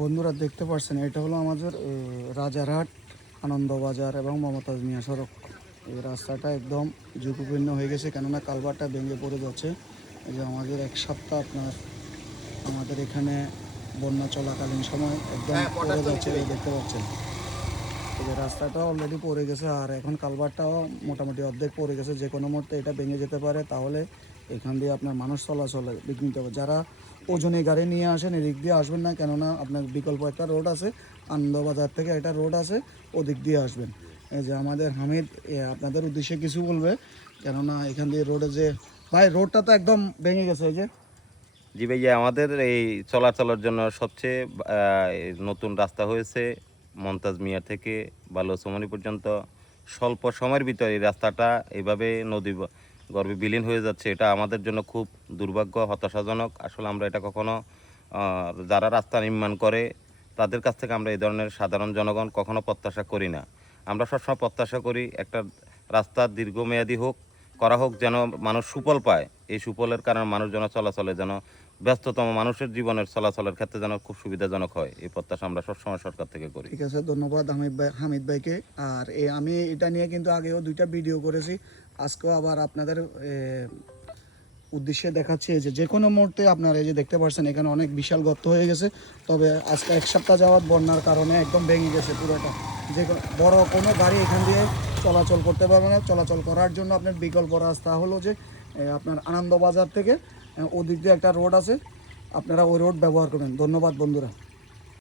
বন্ধুরা দেখতে পাচ্ছেন এটা হলো আমাদের রাজারহাট আনন্দবাজার এবং মমতাজ মিয়া সড়ক। এই রাস্তাটা একদম ঝুঁকিপূর্ণ হয়ে গেছে, কেননা কালভারটা ভেঙে পড়ে যাচ্ছে। এই যে আমাদের এক সপ্তাহ আমাদের এখানে বন্যা চলাকালীন সময় একদম পড়ে যাচ্ছে, এই দেখতে পাচ্ছেন। এই যে রাস্তাটা অলরেডি পড়ে গেছে, আর এখন কালভারটাও মোটামুটি অর্ধেক পড়ে গেছে। যে কোনো মুহূর্তে এটা ভেঙে যেতে পারে, তাহলে এখান দিয়ে আপনার মানুষ চলাচলে বিঘ্নিত হবে। যারা ওজনে গাড়ি নিয়ে আসেন এদিক দিয়ে আসবেন না, কেননা আপনার বিকল্প একটা রোড আছে, আনন্দবাজার থেকে একটা রোড আছে, ওদিক দিয়ে আসবেন। এই যে আমাদের হামিদ আপনাদের উদ্দেশ্যে কিছু বলবে, কেননা এখান দিয়ে রোডে যে ভাই রোডটা তো একদম ভেঙে গেছে। এই যে জি ভাইয়া, আমাদের এই চলাচলের জন্য সবচেয়ে নতুন রাস্তা হয়েছে মমতাজ মিয়া থেকে বালুচমনি পর্যন্ত। স্বল্প সময়ের ভিতরে এই রাস্তাটা এইভাবে নদী গর্ভে বিলীন হয়ে যাচ্ছে, এটা আমাদের জন্য খুব দুর্ভাগ্য, হতাশাজনক। আসলে আমরা এটা কখনো যারা রাস্তা নির্মাণ করে তাদের কাছ থেকে আমরা এই ধরনের সাধারণ জনগণ কখনো প্রত্যাশা করি না। আমরা সবসময় প্রত্যাশা করি একটা রাস্তা দীর্ঘমেয়াদী হোক, করা হোক, যেন মানুষ সুফল পায়। এই সুফলের কারণে মানুষ যেন চলাচলে, যেন ব্যস্ততম মানুষের জীবনের চলাচলের ক্ষেত্রে যেন খুব সুবিধাজনক হয়, এই প্রত্যাশা আমরা সবসময় সরকার থেকে করি। ঠিক আছে, ধন্যবাদ হামিদ ভাইকে। আর আমি এটা নিয়ে কিন্তু আগেও 2টা ভিডিও করেছি, আজকেও আবার আপনাদের উদ্দেশ্যে দেখাচ্ছি। এই যে কোনো মুহূর্তে আপনারা এই যে দেখতে পাচ্ছেন এখানে অনেক বিশাল গর্ত হয়ে গেছে। তবে আজকে এক সপ্তাহ যাওয়ার বন্যার কারণে একদম ভেঙে গেছে পুরোটা। যে বড় কোনো গাড়ি এখান দিয়ে চলাচল করতে পারবে না। চলাচল করার জন্য আপনার বিকল্প রাস্তা হলো যে আপনার আনন্দবাজার থেকে ওদিক দিয়ে একটা রোড আছে, আপনারা ওই রোড ব্যবহার করবেন। ধন্যবাদ বন্ধুরা।